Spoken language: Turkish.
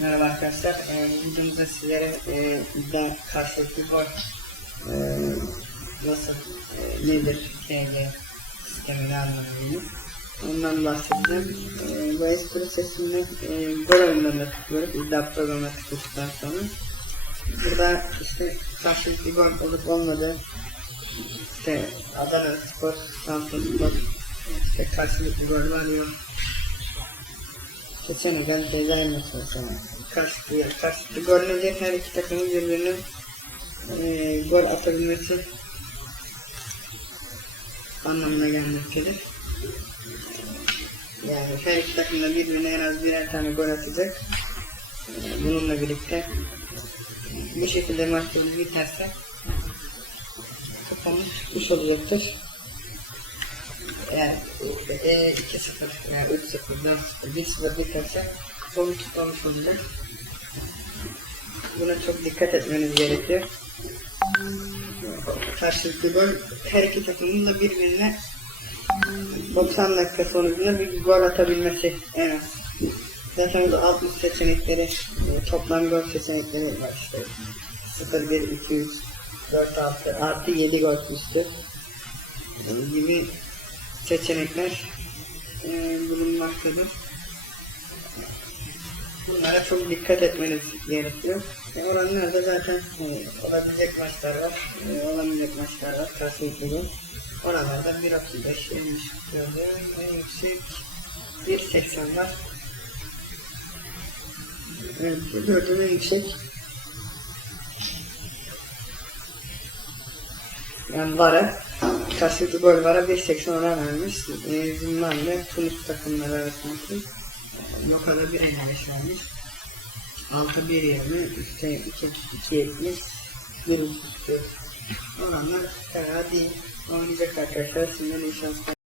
Merhaba arkadaşlar. Ee, videomuzda sizlere e, iddia karşılıklı gol e, nasıl e, nedir KG sistemini anlamalıyız. Ondan bahsedeceğim. E, bu espri sesinde e, gol oyunlarına tıklıyoruz. İddia programına tıkladıktan sonra. Burada işte karşılıklı gol olup olmadığı işte Adana Spor, Samsun Spor işte karşılıklı gol var yok seçenekler ceza mesela karşılıklı karşılıklı gol nedir her iki takımın birbirine e, gol atabilmesi anlamına gelmektedir. Yani her iki takım da birbirine en az birer tane gol atacak. E, bununla birlikte bu şekilde maçımız biterse kafamız iş olacaktır. Yani e, 2-0 yani 3-0, 4-0, 1-0 biterse sonuç tutmamış olacak. Buna çok dikkat etmeniz gerekiyor. Karşılıklı gol her iki takımın da birbirine 90 dakika sonucunda bir gol atabilmesi en az. Zaten bu 60 seçenekleri, e, toplam gol seçenekleri var işte. 0, 1, 2, 3, 4, 6, artı 7 gol üstü gibi seçenekler e, bulunmaktadır. Bunlara çok dikkat etmeniz gerekiyor. E, oranlarda zaten e, olabilecek maçlar var, e, olamayacak maçlar var karşılıklı. Oralarda 1.35 en düşük gördüğüm, en yüksek 1.80 var. Evet, bu gördüğüm en yüksek. Yani Vara karşılıklı gol vara 1.80 oran vermiş. E, Zimmer'le Tunus takımları arasındaki e, Loka'da bir enerji vermiş. 6 1 20 üstte 2 2 70 1 üstü oranlar fena değil. Oynayacak arkadaşlar. Şimdiden iyi şanslar.